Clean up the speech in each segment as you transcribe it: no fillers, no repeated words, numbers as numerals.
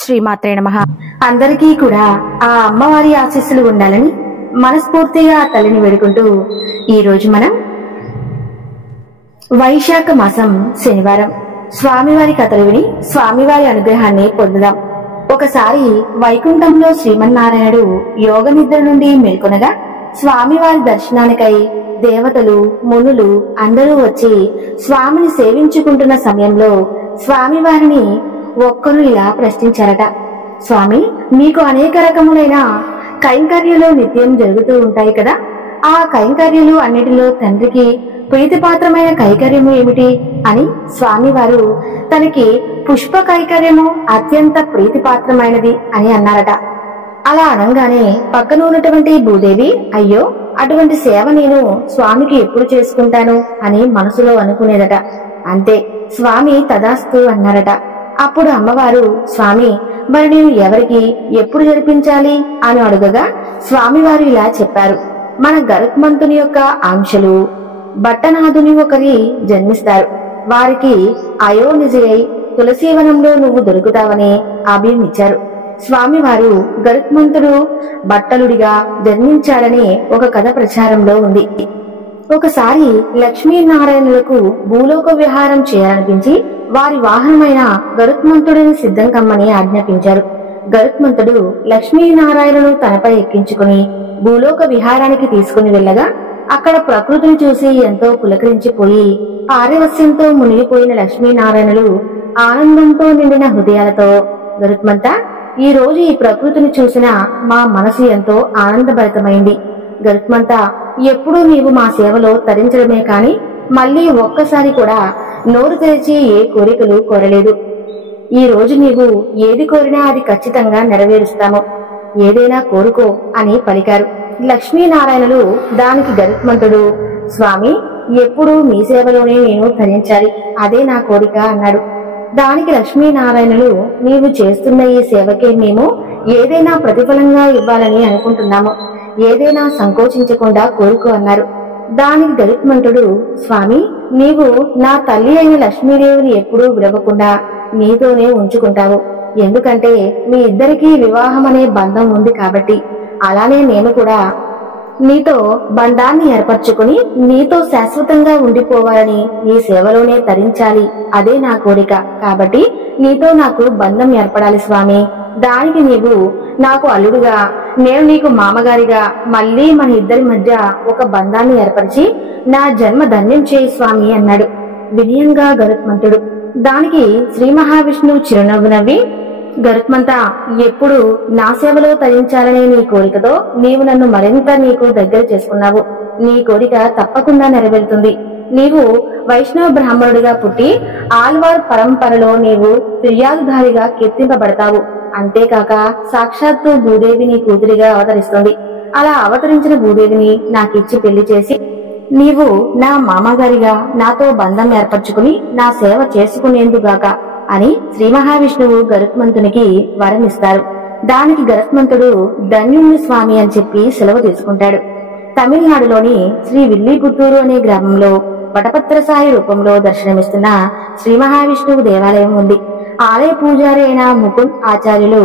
శ్రీమాత్రే నమః. అందరికీ కూడా ఆ అమ్మవారి ఆశీస్సులు ఉండాలని మనస్ఫూర్తిగా ఆ తల్లిని వేడుకుంటూ ఈ రోజు మనం వైశాఖ మాసం శనివారం స్వామివారి కథలు విని స్వామివారి అనుగ్రహాన్ని పొందుదాం. ఒకసారి వైకుంఠంలో శ్రీమన్నారాయణుడు యోగ నిద్ర నుండి మేల్కొనగా స్వామివారి దర్శనానికై దేవతలు మునులు అందరూ వచ్చి స్వామిని సేవించుకుంటున్న సమయంలో స్వామివారిని ఒక్కరు ఇలా ప్రశ్నించారట. స్వామి, మీకు అనేక రకములైన కైంకర్యాలు నిత్యం జరుగుతూ ఉంటాయి కదా, ఆ కైంకర్యాలు అన్నిటిలో తండ్రికి ప్రీతిపాత్రమైన కైంకర్యము ఏమిటి అని స్వామివారు తనకి పుష్ప కైంకర్యము అత్యంత ప్రీతిపాత్రమైనది అని అన్నారట. అలా అనగానే పక్కన ఉన్నటువంటి భూదేవి, అయ్యో అటువంటి సేవ నేను స్వామికి ఎప్పుడు చేసుకుంటాను అని మనసులో అనుకునేదట. అంతే, స్వామి తదాస్తు అన్నారట. అప్పుడు అమ్మవారు, స్వామి మరి నేను ఎవరికి ఎప్పుడు జరిపించాలి అని అడుగగా స్వామివారు ఇలా చెప్పారు. మన గరుత్మంతుని యొక్క ఆంక్షలు భట్టనాథుని ఒకరి జన్మిస్తారు. వారికి అయోనిజయై తులసీవనంలో నువ్వు దొరుకుతావని అభయమిచ్చారు. స్వామివారు గరుత్మంతుడు బట్టలుడిగా జన్మించాడని ఒక కథ ప్రచారంలో ఉంది. ఒకసారి లక్ష్మీనారాయణులకు భూలోక విహారం చేయాలనిపించి వారి వాహనమైన గరుత్మంతుడిని సిద్ధం కమ్మని ఆజ్ఞాపించారు. గరుత్మంతుడు లక్ష్మీనారాయణులు తనపై ఎక్కించుకుని భూలోక విహారానికి తీసుకుని వెళ్ళగా అక్కడ ప్రకృతిని చూసి ఎంతో పులకరించిపోయి పారవస్యంతో మునిగిపోయిన లక్ష్మీనారాయణులు ఆనందంతో నిండిన హృదయాలతో, గరుత్మంత, ఈ రోజు ఈ ప్రకృతిని చూసిన మా మనసు ఎంతో ఆనందభరితమైంది. గరుత్మంత, ఎప్పుడూ నీవు మా సేవలో తరించడమే కాని మళ్లీ ఒక్కసారి కూడా నోరు తెరిచి ఏ కోరికలు కోరలేదు. ఈ రోజు నీవు ఏది కోరినా అది ఖచ్చితంగా నెరవేరుస్తాము, ఏదైనా కోరుకో అని పలికారు. లక్ష్మీనారాయణులు దానికి గరుత్మంతుడు, స్వామి ఎప్పుడూ మీ సేవలోనే నేను తరించాలి, అదే నా కోరిక అన్నాడు. దానికి లక్ష్మీనారాయణులు, నీవు చేస్తున్న ఈ సేవకే మేము ఏదైనా ప్రతిఫలంగా ఇవ్వాలని అనుకుంటున్నాము, ఏదైనా సంకోచించకుండా కోరుకో అన్నారు. దానికి గరుత్మంతుడు, స్వామి నీవు నా తల్లి అయిన లక్ష్మీదేవిని ఎప్పుడూ విడవకుండా నీతోనే ఉంచుకుంటావు, ఎందుకంటే మీ ఇద్దరికీ వివాహం అనే బంధం ఉంది కాబట్టి. అలానే నేను కూడా నీతో బంధాన్ని ఏర్పరచుకుని నీతో శాశ్వతంగా ఉండిపోవాలని నీ సేవలోనే తరించాలి, అదే నా కోరిక. కాబట్టి నీతో నాకు బంధం ఏర్పడాలి స్వామి. దానికి నీవు నాకు అల్లుడుగా, నేను నీకు మామగారిగా మళ్లీ మన ఇద్దరి మధ్య ఒక బంధాన్ని ఏర్పరిచి నా జన్మ ధన్యం చేయి స్వామి అన్నాడు వినయంగా గరుత్మంతుడు. దానికి శ్రీ మహావిష్ణువు చిరునవ్వు నవ్వి, గరుత్మంత, ఎప్పుడు నా సేవలో తరించాలనే నీ కోరికతో నీవు నన్ను మరింత నీకు దగ్గర చేసుకున్నావు. నీ కోరిక తప్పకుండా నెరవేరుతుంది. నీవు వైష్ణవ బ్రాహ్మణుడిగా పుట్టి ఆల్వార్ పరంపరలో నీవు ఫిర్యాదుదారిగా కీర్తింపబడతావు. అంతేకాక సాక్షాత్తు భూదేవి నీ కూతురిగా అవతరిస్తుంది. అలా అవతరించిన భూదేవిని నాకిచ్చి పెళ్లి చేసి నీవు నా మామగారిగా నాతో బంధం ఏర్పరచుకుని నా సేవ చేసుకునేందుగాక అని శ్రీ మహావిష్ణువు గరుత్మంతునికి వరమిస్తారు. దానికి గరుత్మంతుడు ధన్యుణ్ణి స్వామి అని చెప్పి సెలవు తీసుకుంటాడు. తమిళనాడులోని శ్రీ విల్లిపుత్తూరు అనే గ్రామంలో వటపత్రసాయి రూపంలో దర్శనమిస్తున్న శ్రీ మహావిష్ణువు దేవాలయం ఉంది. ఆలయ పూజారి అయిన ముకుంద్ ఆచార్యులు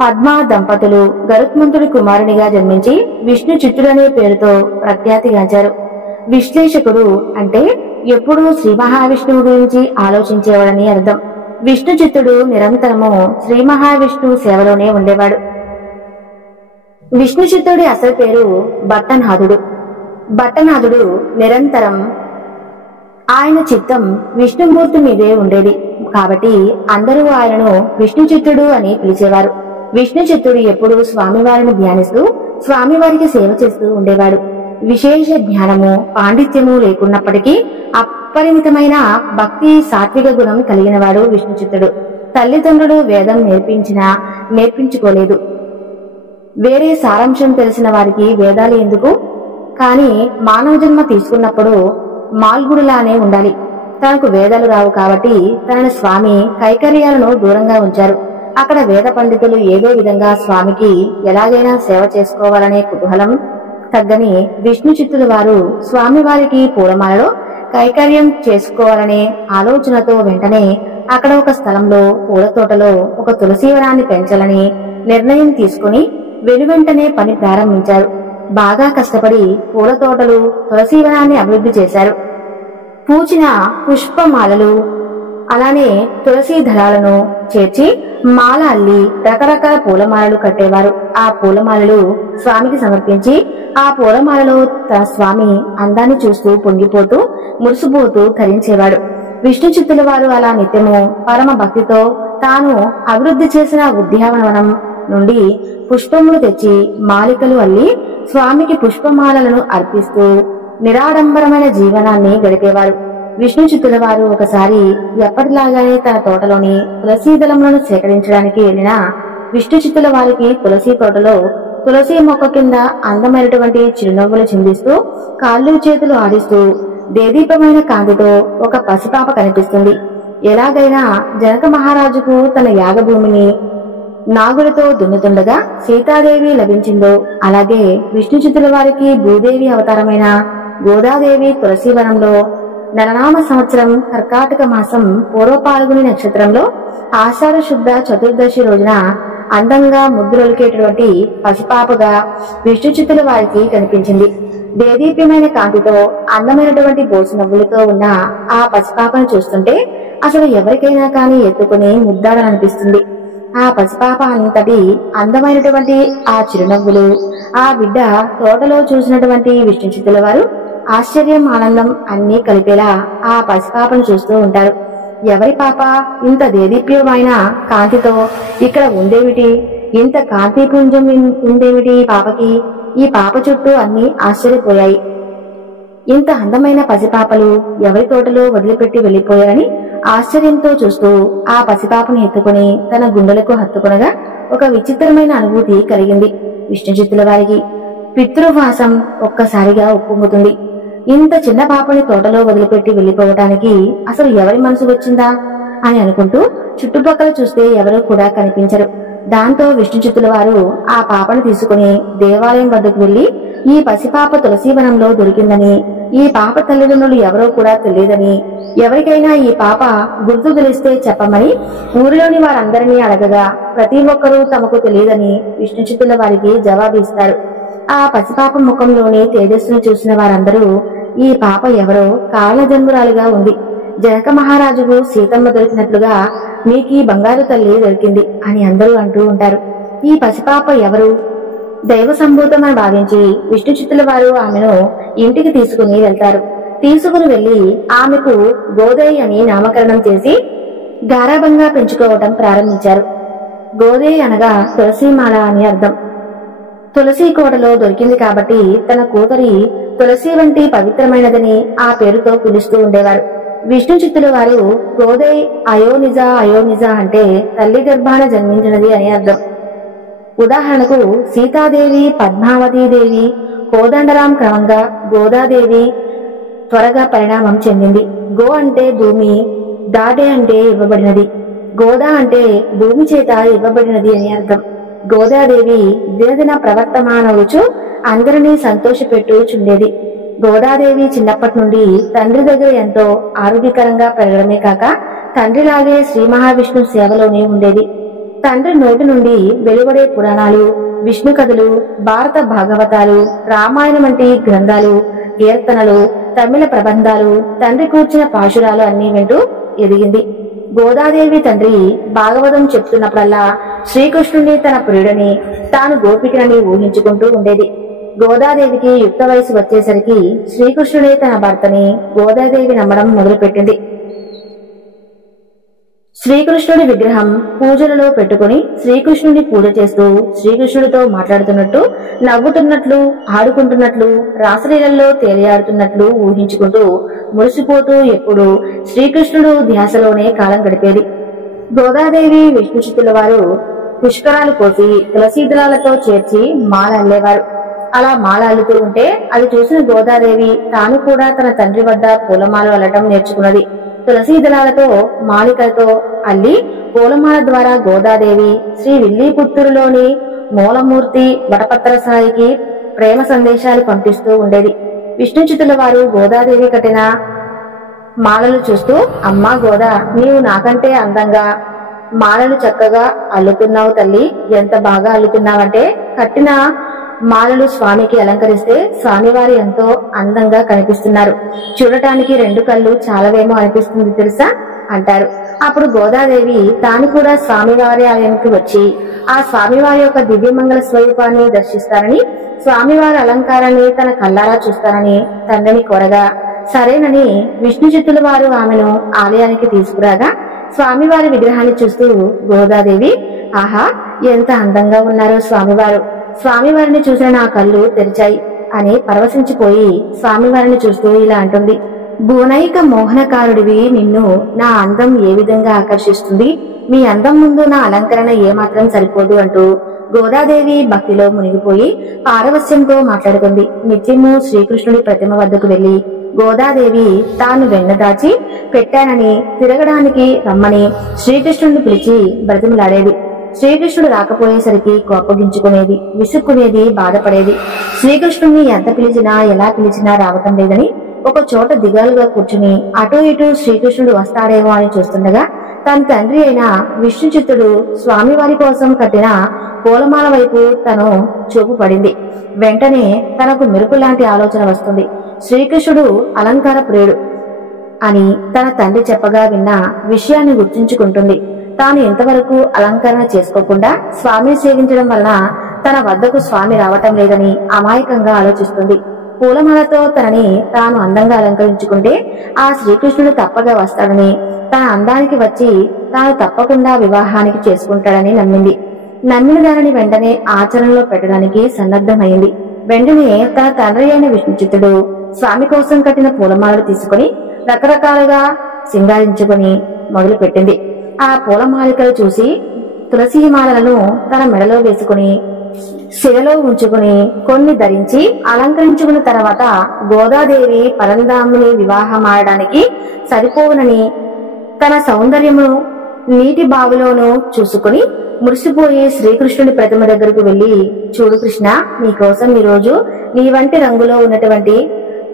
పద్మా దంపతులు గరుత్మంతుడి కుమారునిగా జన్మించి విష్ణు చిత్తుడనే పేరుతో ప్రఖ్యాతిగాంచారు. విశ్లేషకుడు అంటే ఎప్పుడూ శ్రీ మహావిష్ణువు గురించి ఆలోచించేవాడని అర్థం. విష్ణు చిత్తుడు నిరంతరము శ్రీ మహావిష్ణువు సేవలోనే ఉండేవాడు. విష్ణు చిత్తుడి అసలు పేరు భట్టనాథుడు. భట్టనాథుడు నిరంతరం ఆయన చిత్తం విష్ణుమూర్తి మీదే ఉండేది కాబట్టి అందరూ ఆయనను విష్ణు చిత్తుడు అని పిలిచేవారు. విష్ణు చిత్తుడు ఎప్పుడూ స్వామివారిని ధ్యానిస్తూ స్వామివారికి సేవ చేస్తూ ఉండేవాడు. విశేష జ్ఞానము పాండిత్యము లేకున్నప్పటికీ అపరిమితమైన భక్తి సాత్విక గుణం కలిగిన వాడు విష్ణు చిత్తుడు. తల్లిదండ్రులు వేదం నేర్పించుకోలేదు. వేరే సారాంశం తెలిసిన వారికి వేదాలు ఎందుకు? కానీ మానవ జన్మ తీసుకున్నప్పుడు మాల్గుడిలానే ఉండాలి. తనకు వేదాలు రావు కాబట్టి తనని స్వామి కైకర్యాలను దూరంగా ఉంచారు. అక్కడ వేద పండితులు ఏదో విధంగా స్వామికి ఎలాగైనా సేవ చేసుకోవాలనే కుతూహలం తగ్గని విష్ణు చిత్తుల వారు స్వామివారికి పూలమాలలో కైకర్యం చేసుకోవాలనే ఆలోచనతో వెంటనే అక్కడ ఒక స్థలంలో పూల తోటలో ఒక తులసీవనాన్ని పెంచాలని నిర్ణయం తీసుకుని వెనువెంటనే పని ప్రారంభించారు. బాగా కష్టపడి పూల తోటలు తులసీవనాన్ని అభివృద్ధి చేశారు. పూచిన పుష్పమాలలు అలానే తులసీ దళాలను చేర్చి మాల అల్లి రకరకాల పూలమాలలు కట్టేవారు. ఆ పూలమాలలు స్వామికి సమర్పించి ఆ పూలమాలలో తన స్వామి అందాన్ని చూస్తూ పొంగిపోతూ మురిసిపోతూ ధరించేవాడు. విష్ణు చిత్తుల వారు అలా నిత్యము పరమ భక్తితో తాను అభివృద్ధి చేసిన ఉద్యానవనం నుండి పుష్పములు తెచ్చి మాలికలు అల్లి స్వామికి పుష్పమాలలను అర్పిస్తూ నిరాడంబరమైన జీవనాన్ని గడిపేవారు. విష్ణు చిత్తుల వారు ఒకసారి ఎప్పటిలాగానే తన తోటలోని తులసీ దళములను సేకరించడానికి వెళ్లిన విష్ణు చిత్తుల వారికి తులసీ తోటలో తులసీ మొక్క కింద అందమైనటువంటి చిరునవ్వులు చిందిస్తూ కాళ్ళు చేతులు ఆడిస్తూ దేదీపమైన కాంతితో ఒక పసిపాప కనిపిస్తుంది. ఎలాగైనా జనక మహారాజుకు తన యాగభూమిని నాగులతో దున్నుతుండగా సీతాదేవి లభించిందో అలాగే విష్ణు చిత్తుల వారికి భూదేవి అవతారమైన గోదాదేవి తులసీవనంలో నలనామ సంవత్సరం కర్కాటక మాసం పూర్వ పాల్గొని నక్షత్రంలో ఆషాఢ శుద్ధ చతుర్దశి రోజున అందంగా ముద్దులొలికేటటువంటి పసిపాపగా విష్ణు చిత్తుల వారికి కనిపించింది. దేదీప్యమైన కాంతితో అందమైనటువంటి బోసు నవ్వులతో ఉన్న ఆ పసిపాపను చూస్తుంటే అసలు ఎవరికైనా కానీ ఎత్తుకుని ముద్దాడాలనిపిస్తుంది. ఆ పసిపాప అంతటి అందమైనటువంటి ఆ చిరునవ్వులు ఆ బిడ్డ తోటలో చూసినటువంటి విష్ణు చిత్తుల వారు ఆశ్చర్యం ఆనందం అన్నీ కలిపేలా ఆ పసిపాపను చూస్తూ ఉంటారు. ఎవరి పాప ఇంత దేదీప్యమైన కాంతితో ఇక్కడ ఉందేమిటి, ఇంత కాంతిపుంజం ఉందేమిటి పాపకి? ఈ పాప చుట్టూ అన్ని ఆశ్చర్యపోయాయి. ఇంత అందమైన పసిపాపలు ఎవరి తోటలో వదిలిపెట్టి వెళ్లిపోయారని ఆశ్చర్యంతో చూస్తూ ఆ పసిపాపను ఎత్తుకుని తన గుండెలకు హత్తుకునగా ఒక విచిత్రమైన అనుభూతి కలిగింది విష్ణు చిత్తుల వారికి. పితృవాసం ఒక్కసారిగా ఉప్పొంగుతుంది. ఇంత చిన్న పాపని తోటలో వదిలిపెట్టి వెళ్లిపోవటానికి అసలు ఎవరి మనసు వచ్చిందా అని అనుకుంటూ చుట్టుపక్కల చూస్తే ఎవరూ కూడా కనిపించరు. దాంతో విష్ణు చిత్తుల వారు ఆ పాపను తీసుకుని దేవాలయం వద్దకు వెళ్లి ఈ పసిపాప తులసీవనంలో దొరికిందని, ఈ పాప తల్లిదండ్రులు ఎవరో కూడా తెలియదని, ఎవరికైనా ఈ పాప గుర్తు తెలిస్తే చెప్పమని ఊరిలోని వారందరినీ అడగగా ప్రతి ఒక్కరూ తమకు తెలియదని విష్ణు చిత్తుల వారికి జవాబు ఇస్తారు. ఆ పసిపాప ముఖంలోని తేజస్సును చూసిన వారందరూ ఈ పాప ఎవరో కారణజన్మురాలుగా ఉంది, జనక మహారాజుకు సీతమ్మ దొరికినట్లుగా మీకీ బంగారు తల్లి దొరికింది అని అందరూ అంటూ ఉంటారు. ఈ పసిపాప ఎవరు? దైవ సంభూతమని భావించి విష్ణు చిత్తుల వారు ఆమెను ఇంటికి తీసుకుని వెళ్తారు. తీసుకుని వెళ్లి ఆమెకు గోదేయి అని నామకరణం చేసి గారాబంగా పెంచుకోవటం ప్రారంభించారు. గోదేయి అనగా తులసీమాల అని అర్థం. తులసి కోటలో దొరికింది కాబట్టి తన కూతురి తులసి వంటి పవిత్రమైనదని ఆ పేరుతో పిలుస్తూ ఉండేవారు. విష్ణు చిత్తుల వారు గోదేయి అయోనిజ అంటే తల్లి గర్భాన జన్మించినది అని అర్థం. ఉదాహరణకు సీతాదేవి, పద్మావతీదేవి, కోదండరాం క్రమంగా గోదాదేవి త్వరగా పరిణామం చెందింది. గో అంటే భూమి, దాడే అంటే ఇవ్వబడినది, గోదా అంటే భూమి చేత ఇవ్వబడినది అని అర్థం. గోదాదేవి దినదిన ప్రవర్తమానవుచు అందరినీ సంతోషపెట్టుచుండేది. గోదాదేవి చిన్నప్పటి నుండి తండ్రి దగ్గర ఎంతో ఆరోగ్యకరంగా పెరగడమే కాక తండ్రిలాగే శ్రీ మహావిష్ణు సేవలోనే ఉండేది. తండ్రి నోటి నుండి వెలువడే పురాణాలు, విష్ణు కథలు, భారత భాగవతాలు, రామాయణం వంటి గ్రంథాలు, కీర్తనలు, తమిళ ప్రబంధాలు, తండ్రి కూర్చిన పాశురాలు అన్నీ వింటూ ఎదిగింది. గోదాదేవి తండ్రి భాగవతం చెప్తున్నప్పుడల్లా శ్రీకృష్ణుని తన ప్రియుడని, తాను గోపికనని ఊహించుకుంటూ ఉండేది. గోదాదేవికి యుక్త వయసు వచ్చేసరికి శ్రీకృష్ణుడే తన భర్తని గోదాదేవి నమ్మడం మొదలుపెట్టింది. శ్రీకృష్ణుడి విగ్రహం పూజలలో పెట్టుకుని శ్రీకృష్ణుని పూజ చేస్తూ శ్రీకృష్ణుడితో మాట్లాడుతున్నట్టు, నవ్వుతున్నట్లు, ఆడుకుంటున్నట్లు, రాసలీలల్లో తేలియాడుతున్నట్లు ఊహించుకుంటూ మురిసిపోతూ ఎప్పుడు శ్రీకృష్ణుడు ధ్యాసలోనే కాలం గడిపేది. గోదాదేవి విష్ణు చిత్తుల వారు పుష్కరాలు కోసి తులసీదళాలతో చేర్చి మాల అల్లేవారు. అలా మాల అల్లుతూ ఉంటే అది చూసిన గోదాదేవి తాను కూడా తన తండ్రి వద్ద పూలమాలు అల్లటం నేర్చుకున్నది. తులసీ దళాలతో మాలికలతో అల్లి పూలమాల ద్వారా గోదాదేవి శ్రీ విల్లీపుత్తూరులోని మూలమూర్తి వటపత్ర సాయికి ప్రేమ సందేశాలు పంపిస్తూ ఉండేది. విష్ణు చిత్తుల వారు గోదాదేవి కట్టిన మాలలు చూస్తూ, అమ్మా గోదా, నీవు నాకంటే అందంగా మాలలు చక్కగా అల్లుతున్నావు తల్లి, ఎంత బాగా అల్లుతున్నావంటే కట్టిన మాలలు స్వామికి అలంకరిస్తే స్వామివారు ఎంతో అందంగా కనిపిస్తున్నారు, చూడటానికి రెండు కళ్ళు చాలవేమో అనిపిస్తుంది తెలుసా అంటారు. అప్పుడు గోదాదేవి తాను కూడా స్వామివారి ఆలయానికి వచ్చి ఆ స్వామివారి యొక్క దివ్యమంగళ స్వరూపాన్ని దర్శిస్తానని, స్వామివారి అలంకారాన్ని తన కళ్ళారా చూస్తానని తండ్రిని కోరగా సరేనని విష్ణు చిత్తుల వారు ఆమెను ఆలయానికి తీసుకురాగా స్వామివారి విగ్రహాన్ని చూస్తూ గోదాదేవి, ఆహా ఎంత అందంగా ఉన్నారో స్వామివారు, స్వామివారిని చూసిన నా కళ్ళు తెరిచాయి అని పరవశించిపోయి స్వామివారిని చూస్తూ ఇలా అంటుంది. భువనైక మోహనకారుడివి, నిన్ను నా అందం ఏ విధంగా ఆకర్షిస్తుంది, మీ అందం ముందు నా అలంకరణ ఏమాత్రం సరిపోదు అంటూ గోదాదేవి భక్తిలో మునిగిపోయి పారవస్యంతో మాట్లాడుతుంది. నిత్యము శ్రీకృష్ణుడి ప్రతిమ వద్దకు వెళ్లి గోదాదేవి తాను వెన్న దాచి పెట్టానని తిరగడానికి రమ్మని శ్రీకృష్ణుడిని పిలిచి బ్రతిమలాడేది. శ్రీకృష్ణుడు రాకపోయేసరికి కోపగించుకునేది, విసుక్కునేది, బాధపడేది. శ్రీకృష్ణుడిని ఎంత పిలిచినా ఎలా పిలిచినా రావటం లేదని ఒక చోట దిగాలుగా కూర్చుని అటూ ఇటూ శ్రీకృష్ణుడు వస్తాడేమో అని చూస్తుండగా తన తండ్రి అయిన విష్ణు చిత్తుడు స్వామివారి కోసం కట్టిన పూలమాల వైపు తను చూపు పడింది. వెంటనే తనకు మెరుపు లాంటి ఆలోచన వస్తుంది. శ్రీకృష్ణుడు అలంకార ప్రియుడు అని తన తండ్రి చెప్పగా విన్న విషయాన్ని గుర్తుంచుకుంటుంది. తాను ఇంతవరకు అలంకరణ చేసుకోకుండా స్వామిని సేవించడం వలన తన వద్దకు స్వామి రావటం లేదని అమాయకంగా ఆలోచిస్తుంది. పూలమాలతో తనని తాను అందంగా అలంకరించుకుంటే ఆ శ్రీకృష్ణుడు తప్పగా వస్తాడని, తన అందానికి వచ్చి తాను తప్పకుండా వివాహానికి చేసుకుంటాడని నమ్మింది. నమ్మిన దానిని వెంటనే ఆచరణలో పెట్టడానికి సన్నద్ధమైంది. వెంటనే తన తండ్రి అయిన విష్ణుచిత్తుడు స్వామి కోసం కట్టిన పూలమాలలు తీసుకుని రకరకాలుగా సింగారించుకుని మొదలు పెట్టింది. ఆ పూలమాలికలు చూసి తులసి మాలలను తన మెడలో వేసుకుని శిరలో ఉంచుకుని కొన్ని ధరించి అలంకరించుకున్న తర్వాత గోదాదేవి పరంధాముని వివాహం ఆడడానికి సరిపోవునని తన సౌందర్యమును నీటి బావిలోనూ చూసుకుని మురిసిపోయి శ్రీకృష్ణుడి ప్రతిమ దగ్గరకు వెళ్లి, చూడు కృష్ణ, నీకోసం ఈరోజు నీ వంటి రంగులో ఉన్నటువంటి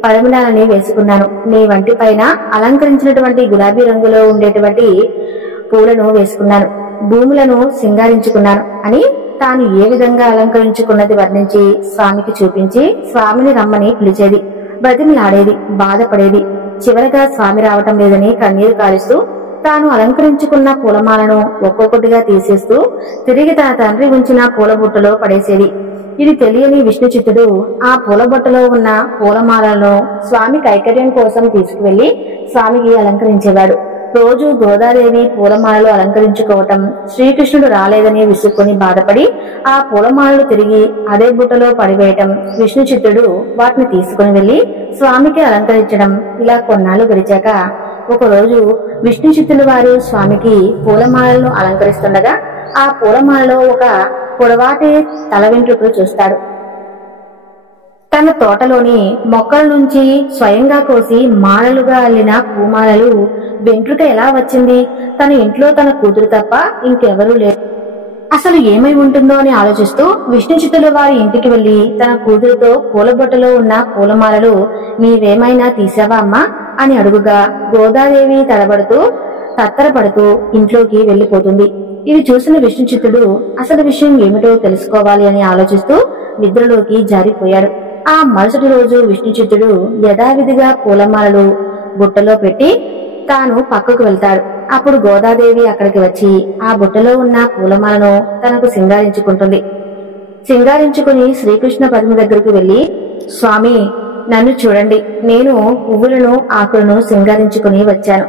పరిమళాలని వేసుకున్నాను, నీ వంటి పైన అలంకరించినటువంటి గులాబీ రంగులో ఉండేటువంటి పూలను వేసుకున్నాను, భూములను సింగారించుకున్నాను అని తాను ఏ విధంగా అలంకరించుకున్నది వర్ణించి స్వామికి చూపించి స్వామిని రమ్మని పిలిచేది, బ్రతిమలాడేది, బాధపడేది. చివరగా స్వామి రావటం లేదని కన్నీరు కారుస్తూ తాను అలంకరించుకున్న పూలమాలను ఒక్కొక్కటిగా తీసేస్తూ తిరిగి తన తండ్రి ఉంచిన పూలబుట్టలో పడేసేది. ఇది తెలియని విష్ణు చిత్తుడు ఆ పూలబుట్టలో ఉన్న పూలమాలను స్వామి కైకర్యం కోసం తీసుకువెళ్లి స్వామికి అలంకరించేవాడు. రోజు గోదాదేవి పూలమాలలు అలంకరించుకోవటం, శ్రీకృష్ణుడు రాలేదని విసుక్కుని బాధపడి ఆ పూలమాలలు తిరిగి అదే బుట్టలో పడివేయటం, విష్ణు చిత్తుడు వాటిని తీసుకుని వెళ్లి స్వామికి అలంకరించడం, ఇలా కొన్నాళ్లు గడిచాక ఒకరోజు విష్ణు చిత్తుల వారు స్వామికి పూలమాలలను అలంకరిస్తుండగా ఆ పూలమాలలో ఒక పొడవాటి తల వెంట్రుకలు చూస్తాడు. తన తోటలోని మొక్కల నుంచి స్వయంగా కోసి మాలలుగా అల్లిన పూమాలలు వెంట్రుక ఎలా వచ్చింది? తన ఇంట్లో తన కూతురు తప్ప ఇంకెవరూ లేరు, అసలు ఏమై ఉంటుందో అని ఆలోచిస్తూ విష్ణు చిత్తుల వారి ఇంటికి వెళ్లి తన కూతురుతో పూలబొట్టలో ఉన్న పూలమాలలు నీవేమైనా తీసావా అమ్మా అని అడుగుగా గోదాదేవి తడబడుతూ తత్తరపడుతూ ఇంట్లోకి వెళ్లిపోతుంది. ఇది చూసిన విష్ణు చిత్తుడు అసలు విషయం ఏమిటో తెలుసుకోవాలి అని ఆలోచిస్తూ నిద్రలోకి జారిపోయాడు. ఆ మరుసటి రోజు విష్ణు చిత్తుడు యథావిధిగా పూలమాలలు బుట్టలో పెట్టి తాను పక్కకు వెళ్తాడు. అప్పుడు గోదాదేవి అక్కడికి వచ్చి ఆ బుట్టలో ఉన్న పూలమాలను తనకు సింగారించుకుంటుంది. సింగారించుకుని శ్రీకృష్ణ పద్మ దగ్గరకు వెళ్లి, స్వామి నన్ను చూడండి, నేను పువ్వులను ఆకులను సింగారించుకుని వచ్చాను.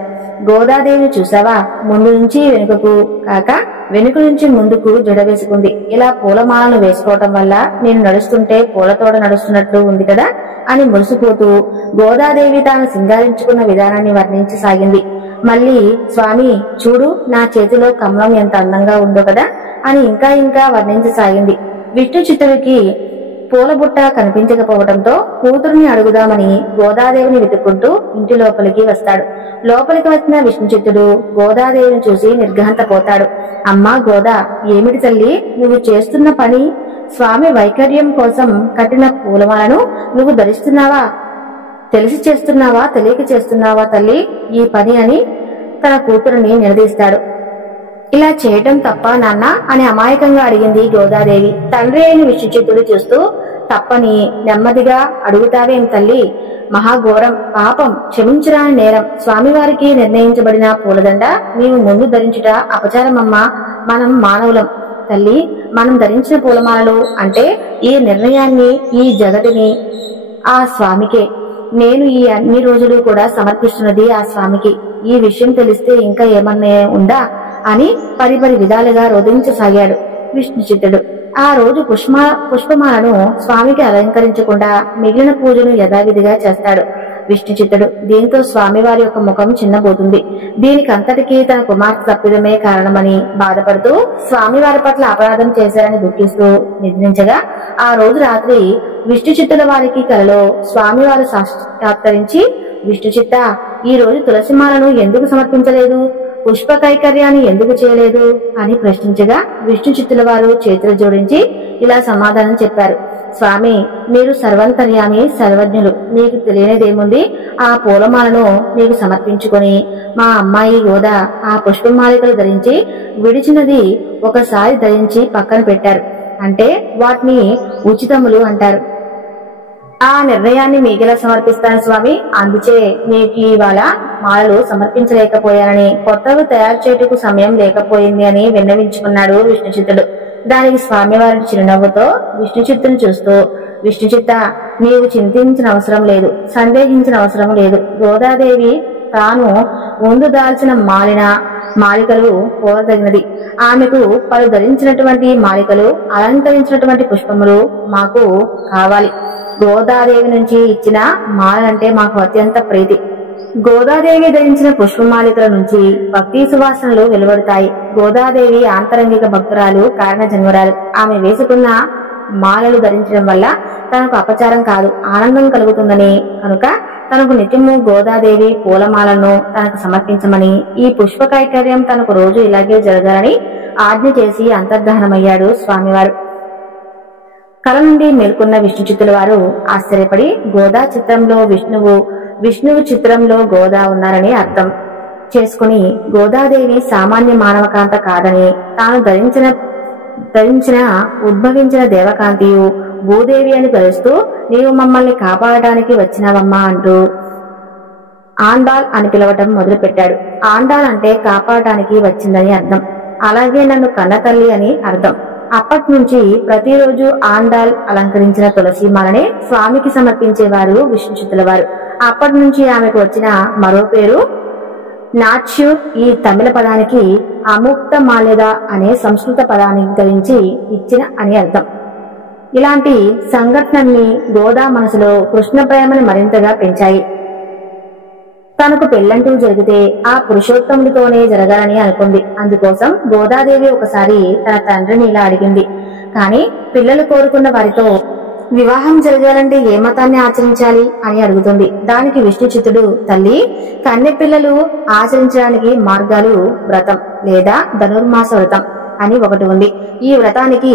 గోదాదేవిని చూసావా, ముందు నుంచి వెనుకకు కాక వెనుక నుంచి ముందుకు జడ వేసుకుంది. ఇలా పూలమాలను వేసుకోవటం వల్ల నేను నడుస్తుంటే పూలతోడ నడుస్తున్నట్లు ఉంది కదా అని మురిసిపోతూ గోదాదేవి తాను సింగారించుకున్న విధానాన్ని వర్ణించసాగింది. మళ్ళీ స్వామి చూడు, నా చేతిలో కమలం ఎంత అందంగా ఉందో కదా అని ఇంకా ఇంకా వర్ణించసాగింది. విష్ణు చిత్తుడికి పూలబుట్ట కనిపించకపోవడంతో కూతురుని అడుగుదామని గోదాదేవిని వెతుక్కుంటూ ఇంటి లోపలికి వస్తాడు. లోపలికి వచ్చిన విష్ణు చిత్తుడు గోదాదేవిని చూసి నిర్ఘాంతపోతాడు. అమ్మా గోదా, ఏమిటి తల్లి, నువ్వు చేస్తున్న పని? స్వామి వైకర్యం కోసం కట్టిన పూలమాలను నువ్వు ధరిస్తున్నావా తెలిసి చేస్తున్నావా తెలియక చేస్తున్నావా తల్లి ఈ పని అని తన కూతురుని నిలదీస్తాడు. ఇలా చేయటం తప్ప నాన్న అని అమాయకంగా అడిగింది గోదాదేవి. తండ్రి అయిన విష్ణుచిత్తుడు చూస్తూ తప్పని నెమ్మదిగా అడుగుతావేం తల్లి, మహాఘోరం, పాపం, క్షమించరాని నేరం. స్వామివారికి నిర్ణయించబడిన పూలదండ నీవు ముందు ధరించుట అపచారమమ్మా. మనం మానవులం తల్లి, మనం ధరించిన పూలమాలలు అంటే ఈ నిర్ణయాన్ని, ఈ జగతిని ఆ స్వామికే. నేను ఈ అన్ని రోజులు కూడా సమర్పిస్తున్నది ఆ స్వామికి. ఈ విషయం తెలిస్తే ఇంకా ఏమన్నా ఉందా అని పరిపరి విధాలుగా రోధించసాగాడు విష్ణుచిత్తుడు. ఆ రోజు పుష్పమాలను స్వామికి అలంకరించకుండా మిగిలిన పూజను యథావిధిగా చేస్తాడు విష్ణుచిత్తుడు. దీంతో స్వామివారి యొక్క ముఖం చిన్నబోతుంది. దీనికంతటికీ తన కుమార్తె తప్పిదమే కారణమని బాధపడుతూ స్వామివారి పట్ల అపరాధం చేశారని దుఃఖిస్తూ నిద్రించగా ఆ రోజు రాత్రి విష్ణుచిత్తుల వారికి కలలో స్వామివారు సాక్షాత్కరించి, విష్ణుచిత్త, ఈ రోజు తులసిమాలను ఎందుకు సమర్పించలేదు, పుష్ప కైకర్యాన్ని ఎందుకు చేయలేదు అని ప్రశ్నించగా విష్ణుచిత్తుల వారు చేతులు జోడించి ఇలా సమాధానం చెప్పారు. స్వామి, మీరు సర్వంతర్యామి, సర్వజ్ఞులు. మీకు తెలియనిదేముంది? ఆ పూలమాలను మీకు సమర్పించుకొని మా అమ్మాయి గోద ఆ పుష్పమాలికలు ధరించి విడిచినది ఒకసారి ధరించి పక్కన పెట్టారు. అంటే వాటిని ఉచితములు అంటారు. ఆ నిర్ణయాన్ని మీకెలా సమర్పిస్తాను స్వామి? అందుచే మీకు ఇవాళ మాలలు సమర్పించలేకపోయానని, కొత్తవి తయారు చేయుటకు సమయం లేకపోయింది అని విన్నవించుకున్నాడు విష్ణుచిత్తుడు. దానికి స్వామివారి చిరునవ్వుతో విష్ణుచిత్తుని చూస్తూ, విష్ణుచిత్త, నీవు చింతించిన అవసరం లేదు, సందేహించిన అవసరం లేదు. గోదాదేవి తాను ముందు దాల్చిన మాలికలు కోరదగినది. ఆమెకు పలు ధరించినటువంటి మాలికలు, అలంకరించినటువంటి పుష్పములు మాకు కావాలి. గోదాదేవి నుంచి ఇచ్చిన మాలంటే మాకు అత్యంత ప్రీతి. గోదాదేవి ధరించిన పుష్పమాలికల నుంచి భక్తి సువాసనలు వెలువడతాయి. గోదాదేవి ఆంతరంగిక భక్తురాలు, కారణ జన్మరాలు. ఆమె వేసుకున్న మాలలు ధరించడం వల్ల తనకు అపచారం కాదు, ఆనందం కలుగుతుందని కనుక తనకు నిత్యము గోదాదేవి పూలమాలను తనకు సమర్పించమని, ఈ పుష్ప కైకర్యం తనకు రోజు ఇలాగే జరగాలని ఆజ్ఞ చేసి అంతర్ధానమయ్యాడు స్వామివారు. కల నుండి మేల్కొన్న విష్ణుచిత్తుల వారు ఆశ్చర్యపడి, గోదా చిత్రంలో విష్ణువు చిత్రంలో గోదా ఉన్నారని అర్థం చేసుకుని, గోదాదేవి సామాన్య మానవకాంత కాదని, తాను ధరించిన ఉద్భవించిన దేవకాంతియు భూదేవి అని తెలుస్తూ, నీవు మమ్మల్ని కాపాడటానికి వచ్చినావమ్మా అంటూ ఆండాల్ అని పిలవటం మొదలు పెట్టాడు. ఆండాల్ అంటే కాపాడటానికి వచ్చిందని అర్థం. అలాగే నన్ను కన్న తల్లి అని అర్థం. అప్పటి నుంచి ప్రతిరోజు ఆండాల్ అలంకరించిన తులసిమాలనే స్వామికి సమర్పించేవారు విష్ణుచిత్తుల వారు. అప్పటి నుంచి ఆమెకు వచ్చిన మరో పేరు నాచ్యూర్. ఈ తమిళ పదానికి అముక్త మాల్యద అనే సంస్కృత పదానికి ధరించి ఇచ్చిన అని అర్థం. ఇలాంటి సంఘటనల్ని గోదా మనసులో కృష్ణ ప్రేమను మరింతగా పెంచాయి. తనకు పెళ్లంటూ జరిగితే ఆ పురుషోత్తముడితోనే జరగాలని అనుకుంది. అందుకోసం గోదాదేవి ఒకసారి తన తండ్రిని ఇలా అడిగింది. కానీ పిల్లలు కోరుకున్న వారితో వివాహం జరగాలంటే ఏ మతాన్ని ఆచరించాలి అని అడుగుతుంది. దానికి విష్ణుచిత్తుడు, తల్లి, కన్నె పిల్లలు ఆచరించడానికి మార్గాలు వ్రతం లేదా ధనుర్మాస వ్రతం అని ఒకటి ఉంది. ఈ వ్రతానికి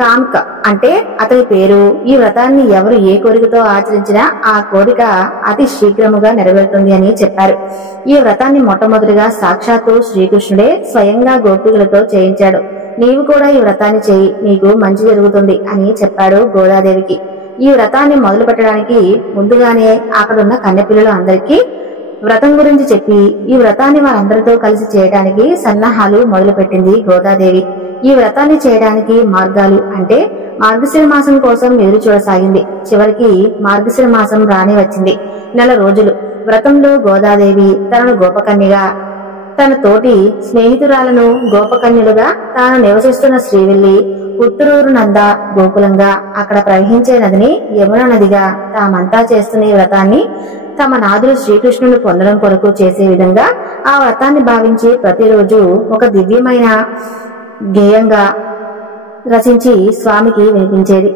కామ్క అంటే అతని పేరు. ఈ వ్రతాన్ని ఎవరు ఏ కోరికతో ఆచరించినా ఆ కోరిక అతి శీఘ్రముగా నెరవేరుతుంది అని చెప్పారు. ఈ వ్రతాన్ని మొట్టమొదటిగా సాక్షాత్తు శ్రీకృష్ణుడే స్వయంగా గోపికలతో చేయించాడు. నీవు కూడా ఈ వ్రతాన్ని చేయి, నీకు మంచి జరుగుతుంది అని చెప్పాడు గోదాదేవికి. ఈ వ్రతాన్ని మొదలు పెట్టడానికి ముందుగానే అక్కడున్న కన్నెపిల్లలు అందరికీ వ్రతం గురించి చెప్పి ఈ వ్రతాన్ని వారందరితో కలిసి చేయడానికి సన్నాహాలు మొదలుపెట్టింది గోదాదేవి. ఈ వ్రతాన్ని చేయడానికి మార్గాలు అంటే మార్గశిర మాసం కోసం ఎదురు చూడసాగింది. చివరికి మార్గశిర మాసం రానే వచ్చింది. నెల రోజులు వ్రతంలో గోదాదేవి తనను గోపకన్యగా, తన తోటి స్నేహితురాలను గోపకన్యులుగా, తాను నివసిస్తున్న శ్రీవెల్లి, పుత్తూరు నంద గోకులంగా, అక్కడ ప్రవహించే నదిని యమున నదిగా, తామంతా చేస్తున్న ఈ వ్రతాన్ని తమ నాదులు శ్రీకృష్ణుని పొందడం కొరకు చేసే విధంగా ఆ వ్రతాన్ని భావించి ప్రతిరోజు ఒక దివ్యమైన గేయంగా రచించి స్వామికి వినిపించేది.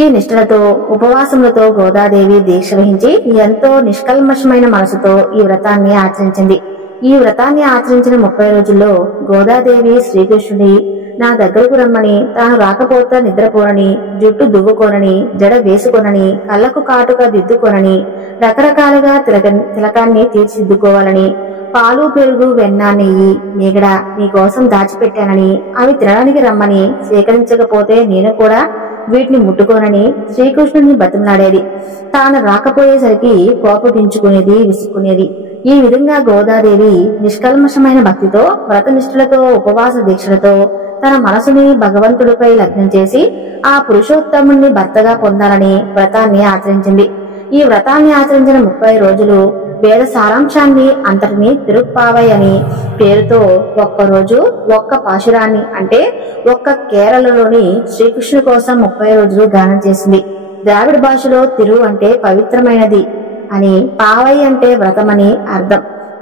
ఈ నిష్ఠలతో ఉపవాసములతో గోదాదేవి దీక్ష వహించి ఎంతో నిష్కల్మషమైన మనసుతో ఈ వ్రతాన్ని ఆచరించింది. ఈ వ్రతాన్ని ఆచరించిన 30 రోజుల్లో గోదాదేవి శ్రీకృష్ణుడి నా దగ్గరకు రమ్మని, తాను రాకపోతే నిద్రపోనని, జుట్టు దువ్వుకోనని, జడ వేసుకొనని, కళ్ళకు కాటుగా దిద్దుకొనని, రకరకాలుగా తిలకాన్ని తీర్చిదిద్దుకోవాలని, పాలు పెరుగు వెన్న నెయ్యి మీగడ నీకోసం దాచిపెట్టానని, అవి తినడానికి రమ్మని, స్వీకరించకపోతే నేను కూడా వీటిని ముట్టుకోనని శ్రీకృష్ణుడిని బతిమలాడేది. తాను రాకపోయేసరికి కోపగించుకునేది, విసుక్కునేది. ఈ విధంగా గోదాదేవి నిష్కల్మషమైన భక్తితో, వ్రతనిష్ఠులతో, ఉపవాస దీక్షలతో తన మనసుని భగవంతుడిపై లగ్నం చేసి ఆ పురుషోత్తముణ్ణి భర్తగా పొందాలని వ్రతాన్ని ఆచరించింది. ఈ వ్రతాన్ని ఆచరించిన 30 రోజులు వేద సారాంశాన్ని అంతటిని తిరుప్పావై అని పేరుతో ఒక్కరోజు ఒక్క పాశురాన్ని అంటే ఒక్క కేరళలోని శ్రీకృష్ణుడి కోసం 30 రోజులు గానం చేసింది. ద్రావిడ భాషలో తిరు అంటే పవిత్రమైనది అని, పావై అంటే వ్రతమని అర్థం.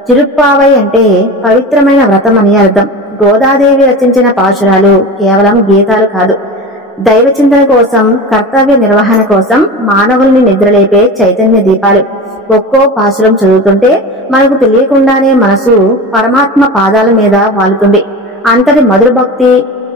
తిరుప్పావై అంటే పవిత్రమైన వ్రతమని అర్థం. గోదాదేవి రచించిన పాశురాలు కేవలం గీతాలు కాదు, దైవ చింతన కోసం, కర్తవ్య నిర్వహణ కోసం మానవుల్ని నిద్రలేపే చైతన్య దీపాలు. ఒక్కో పాశురం చదువుతుంటే మనకు తెలియకుండానే మనసు పరమాత్మ పాదాల మీద వాలుతుంది. అంతటి మధుర భక్తి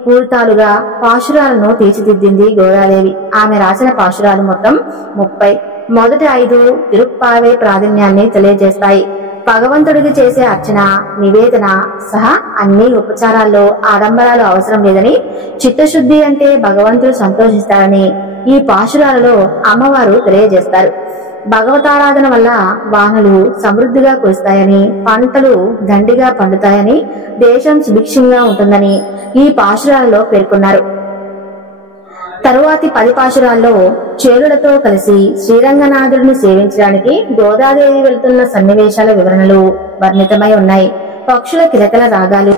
పూరితాలుగా పాశురాలను తీర్చిదిద్దింది గోదాదేవి. ఆమె రాసిన పాశురాలు మొత్తం 30. మొదటి 5 తిరుప్పావై ప్రాధాన్యాన్ని తెలియజేస్తాయి. భగవంతుడికి చేసే అర్చన, నివేదన సహా అన్ని ఉపచారాల్లో ఆడంబరాలు అవసరం లేదని, చిత్తశుద్ధి అంటే భగవంతుడు సంతోషిస్తారని ఈ పాశురాలలో అమ్మవారు తెలియజేస్తారు. భగవతారాధన వల్ల వానలు సమృద్ధిగా కురుస్తాయని, పంటలు దండిగా పండుతాయని, దేశం సుభిక్షంగా ఉంటుందని ఈ పాశురాలలో పేర్కొన్నారు. తరువాతి 10 పాశురాల్లో చేరులతో కలిసి శ్రీరంగనాథుడిని సేవించడానికి గోదాదేవి వెళ్తున్న సన్నివేశాల వివరణలు వర్ణితమై ఉన్నాయి. పక్షుల కిలకల రాగాలు,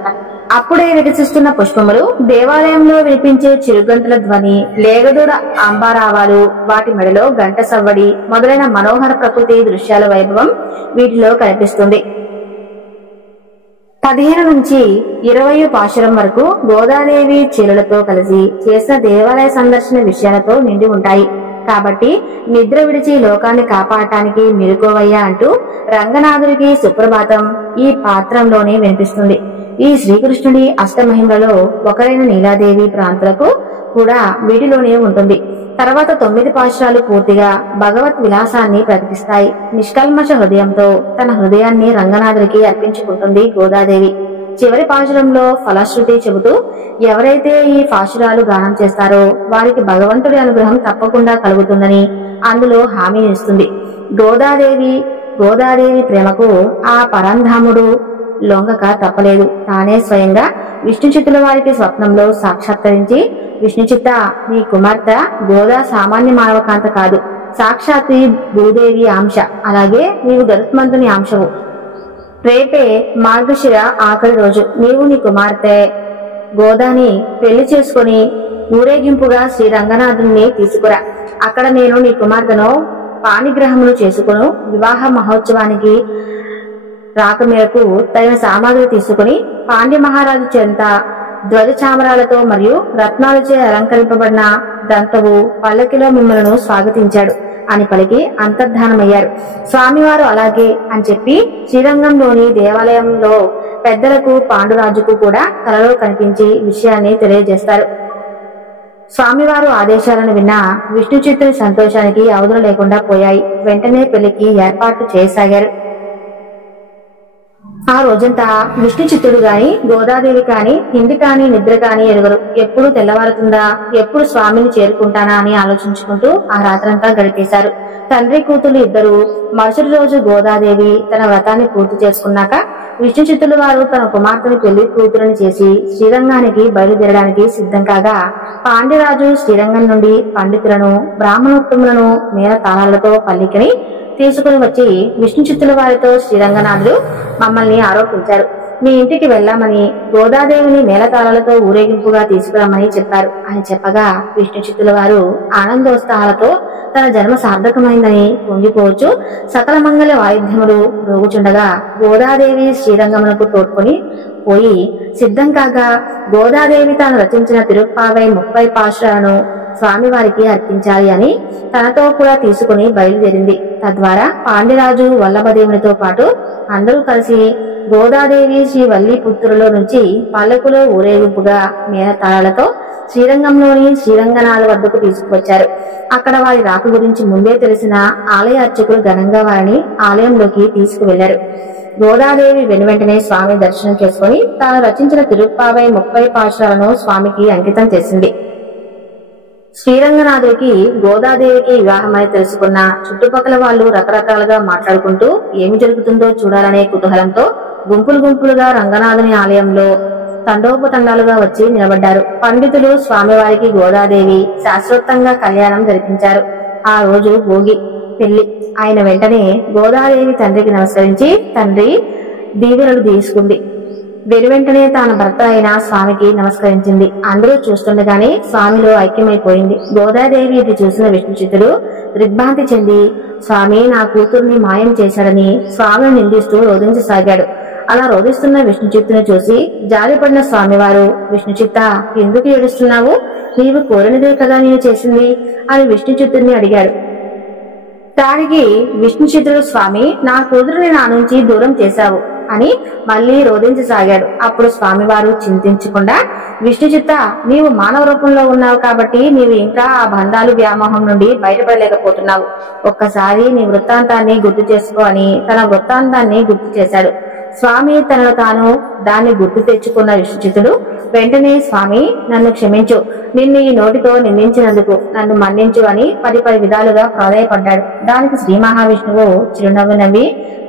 అప్పుడే వికసిస్తున్న పుష్పములు, దేవాలయంలో వినిపించే చిరుగంటల ధ్వని, లేగదూడ అంబారావాలు, వాటి మెడలో గంట సవ్వడి మొదలైన మనోహర ప్రకృతి దృశ్యాల వైభవం వీటిలో కనిపిస్తుంది. 15 నుంచి 20 పాశురం వరకు గోదాదేవి చీరలతో కలిసి చేసిన దేవాలయ సందర్శన విషయాలతో నిండి ఉంటాయి. కాబట్టి నిద్ర విడిచి లోకాన్ని కాపాడటానికి మెలుకోవయ్యా అంటూ రంగనాథుడికి సుప్రభాతం ఈ పాత్రంలోనే వినిపిస్తుంది. ఈ శ్రీకృష్ణుడి అష్టమహిమలలో ఒకరైన నీలాదేవి ప్రాంతాలకు కూడా వీటిలోనే ఉంటుంది. తర్వాత 9 పాశురాలు పూర్తిగా భగవత్ విలాసాన్ని ప్రకటిస్తాయి. నిష్కల్మష హృదయంతో తన హృదయాన్ని రంగనాథుడికి అర్పించుకుంటుంది గోదాదేవి. చివరి పాశురంలో ఫలశ్రుతి చెబుతూ ఎవరైతే ఈ పాశురాలు గానం చేస్తారో వారికి భగవంతుడి అనుగ్రహం తప్పకుండా కలుగుతుందని అందులో హామీ ఇస్తుంది. గోదాదేవి ప్రేమకు ఆ పరంధాముడు లొంగక తప్పలేదు. తానే స్వయంగా విష్ణుచిత్తుల వారికి స్వప్నంలో సాక్షాత్కరించి, విష్ణుచిత్త, నీ కుమార్తె గోదా సామాన్య మానవకాంత కాదు, సాక్షాత్ భూదేవి అంశ, అలాగే నీవు గరుత్మంతుని అంశవు. రేపే మార్గశిర ఆఖరి రోజు నీవు నీ కుమార్తె గోదాని పెళ్లి చేసుకుని ఊరేగింపుగా శ్రీ రంగనాథుని తీసుకురా. అక్కడ నేను నీ కుమార్తెను పాణిగ్రహమును చేసుకును వివాహ మహోత్సవానికి రాక మేరకు తగిన సామాగ్రి తీసుకుని పాండ్య మహారాజు చెంత ధ్వజ చామరాలతో మరియు రత్నాలచే అలంకరింపబడిన దంతవు పల్లకిలో మిమ్మలను స్వాగతించాడు అని పలికి అంతర్ధానమయ్యారు. స్వామివారు అలాగే అని చెప్పి శ్రీరంగంలోని దేవాలయంలో పెద్దలకు, పాండురాజుకు కూడా కలలో కనిపించి విషయాన్ని తెలియజేస్తారు. స్వామివారు ఆదేశాలను విన్న విష్ణుచిత్తుని సంతోషానికి అవధులు లేకుండా పోయాయి. వెంటనే పెళ్లికి ఏర్పాట్లు చేయసాగారు. ఆ రోజంతా విష్ణు చిత్తుడు గాని, గోదాదేవి కాని తిండి కాని నిద్ర కాని ఎరుగరు. ఎప్పుడు తెల్లవారుతుందా, ఎప్పుడు స్వామిని చేరుకుంటానా అని ఆలోచించుకుంటూ ఆ రాత్రంతా గడిపేశారు. తండ్రి కూతురు ఇద్దరు మరుసటి రోజు గోదాదేవి తన వ్రతాన్ని పూర్తి చేసుకున్నాక విష్ణు చిత్తుల వారు తన కుమార్తెని పెళ్లి కూతురుని చేసి శ్రీరంగానికి బయలుదేరడానికి సిద్ధం కాగా, పాండ్యరాజు శ్రీరంగం నుండి పండితులను, బ్రాహ్మణోత్తములను మేళతాళాలతో పల్లికని తీసుకుని వచ్చి విష్ణు చిత్తుల వారితో శ్రీరంగనాథుడు మమ్మల్ని ఆరోపించారు. మీ ఇంటికి వెళ్లామని, గోదాదేవిని మేళతాళాలతో ఊరేగింపుగా తీసుకురమ్మని చెప్పారు అని చెప్పగా, విష్ణు చిత్తుల వారు ఆనందోత్సాహాలతో తన జన్మ సార్థకమైందని పొంగిపోవచ్చు సకల మంగళ వాయిద్యములు రోగుచుండగా గోదాదేవి శ్రీరంగమునకు తోడ్కొని పోయి సిద్ధం కాగా, గోదాదేవి తాను రచించిన తిరుప్పావై 30 పాశురాలను స్వామివారికి అర్పించాలి అని తనతో కూడా తీసుకుని బయలుదేరింది. తద్వారా పాండ్యరాజు వల్లభదేవునితో పాటు అందరూ కలిసి గోదాదేవి శ్రీ వల్లి పుత్తూరులో నుంచి పల్లకులో ఊరేగింపుగా మేళతాళాలతో శ్రీరంగంలోని శ్రీరంగనాథ వద్దకు తీసుకువచ్చారు. అక్కడ వారి రాక గురించి ముందే తెలిసిన ఆలయ అర్చకులు ఘనంగా వారిని ఆలయంలోకి తీసుకువెళ్లారు. గోదాదేవి వెనువెంటనే స్వామి దర్శనం చేసుకుని తాను రచించిన తిరుప్పావై 30 పాశురాలను స్వామికి అంకితం చేసింది. శ్రీరంగనాథుడికి గోదాదేవికి వివాహమని తెలుసుకున్న చుట్టుపక్కల వాళ్ళు రకరకాలుగా మాట్లాడుకుంటూ ఏమి జరుగుతుందో చూడాలనే కుతూహలంతో గుంపులు గుంపులుగా రంగనాథుని ఆలయంలో తండోపతండాలుగా వచ్చి నిలబడ్డారు. పండితులు స్వామివారికి గోదాదేవి శాశ్వతంగా కళ్యాణం జరిపించారు. ఆ రోజు భోగి పెళ్లి ఆయన వెంటనే గోదాదేవి తండ్రికి నమస్కరించి తండ్రి దీవెనలు తీసుకుంది. వెనువెంటనే తన భర్త అయిన స్వామికి నమస్కరించింది. అందరూ చూస్తుండగానే స్వామిలో ఐక్యమైపోయింది. గోదాదేవి ఇది చూసిన విష్ణుచిత్తుడు దిగ్భ్రాంతి చెంది స్వామి నా కూతుర్ని మాయం చేశాడని స్వామిని నిందిస్తూ రోధించసాగాడు. అలా రోధిస్తున్న విష్ణుచిత్తుని చూసి జాలిపడిన స్వామివారు విష్ణుచిత్త ఎందుకు ఏడుస్తున్నావు? నీవు కోరినదే కదా నేను చేసింది అని విష్ణుచిత్తుడిని అడిగాడు. దానికి విష్ణుచిత్తుడు స్వామి నా కూతురుని నా నుంచి దూరం చేశావు అని మళ్లీ రోధించసాగాడు. అప్పుడు స్వామివారు చింతించకుండా విష్ణుచిత్త నీవు మానవ రూపంలో ఉన్నావు కాబట్టి నీవు ఇంకా ఆ బంధాలు వ్యామోహం నుండి బయటపడలేకపోతున్నావు. ఒక్కసారి నీ వృత్తాంతాన్ని గుర్తు చేసుకో అని తన వృత్తాంతాన్ని గుర్తు చేశాడు. స్వామి తనను తాను దాన్ని గుర్తు తెచ్చుకున్న విష్ణుచిత్తుడు వెంటనే స్వామి నన్ను క్షమించు, నిన్ను ఈ నోటితో నిందించినందుకు నన్ను మన్నించు అని 10 విధాలుగా ప్రాధాయపడ్డాడు. దానికి శ్రీ మహావిష్ణువు చిరునవ్వు నవ్వి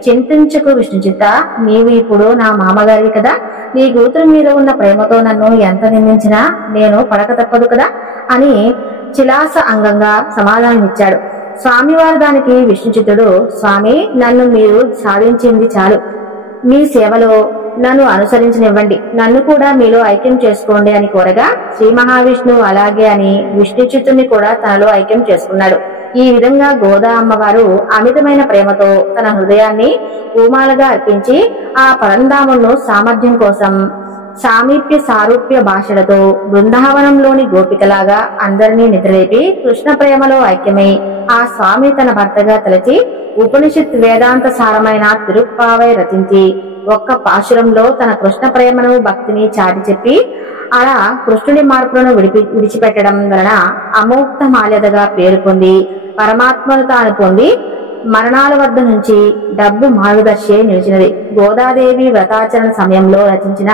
చింతించకు విష్ణుచిత్త, నీవు ఇప్పుడు నా మామగారివి కదా, నీ కూతురు మీద ఉన్న ప్రేమతో నన్ను ఎంత నిందించినా నేను పడక తప్పదు కదా అని చిలాస అంగంగా సమాధానమిచ్చాడు. స్వామివారు దానికి విష్ణుచిత్తుడు స్వామి నన్ను మీరు సాధించింది చాలు, మీ సేవలో నన్ను అనుసరించనివ్వండి, నన్ను కూడా మీలో ఐక్యం చేసుకోండి అని కోరగా శ్రీ మహావిష్ణువు అలాగే అని విష్ణుచిత్తుని కూడా తనలో ఐక్యం చేసుకున్నాడు. ఈ విధంగా గోదా అమ్మవారు అమితమైన ప్రేమతో తన హృదయాన్ని పూమాలగా అర్పించి ఆ పరంధామును సామర్థ్యం కోసం సామీప్య సారూప్య భాషలతో బృందావనంలోని గోపికలాగా అందరినీ నిద్రలేపి కృష్ణ ప్రేమలో ఐక్యమై ఆ స్వామి తన భర్తగా తలచి ఉపనిషత్ వేదాంత సారమైన తిరుప్పావై రచించి ఒక్క పాశురంలో తన కృష్ణ ప్రేమను భక్తిని చాటి చెప్పి అలా కృష్ణుడి మార్పులను విడిచిపెట్టడం వలన అమోక్త మాల్యదగా పేరు పొంది పరమాత్మను తాను పొంది మరణాల వద్ద నుంచి డబ్బు మార్గదర్శి నిలిచినది. గోదాదేవి వ్రతాచరణ సమయంలో రచించిన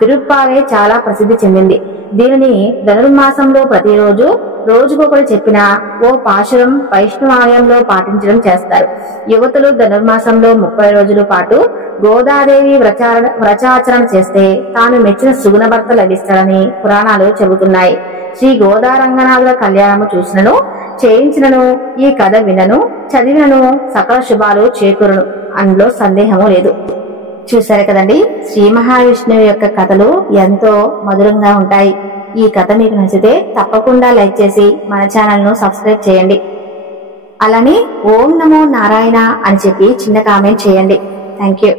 తిరుప్పావై చాలా ప్రసిద్ధి చెందింది. దీనిని ధనుర్మాసంలో ప్రతిరోజు రోజుకొకటి చెప్పిన ఓ పాశురం వైష్ణవాలయంలో పాటించడం చేస్తారు. యువతులు ధనుర్మాసంలో 30 రోజుల పాటు గోదాదేవి వ్రతాచరణ చేస్తే తాను మెచ్చిన సుగుణ భర్త లభిస్తాడని పురాణాలు చెబుతున్నాయి. శ్రీ గోదారంగనాథుల కళ్యాణము చూసినను చేయించినను ఈ కథ వినను చదివినను సకల శుభాలు చేకూరును, అందులో సందేహము లేదు. చూశారు కదండి, శ్రీ మహావిష్ణువు యొక్క కథలు ఎంతో మధురంగా ఉంటాయి. ఈ కథ మీకు నచ్చితే తప్పకుండా లైక్ చేసి మన ఛానల్ ను సబ్స్క్రైబ్ చేయండి. అలానే ఓం నమో నారాయణ అని చెప్పి చిన్న కామెంట్ చేయండి. Thank you.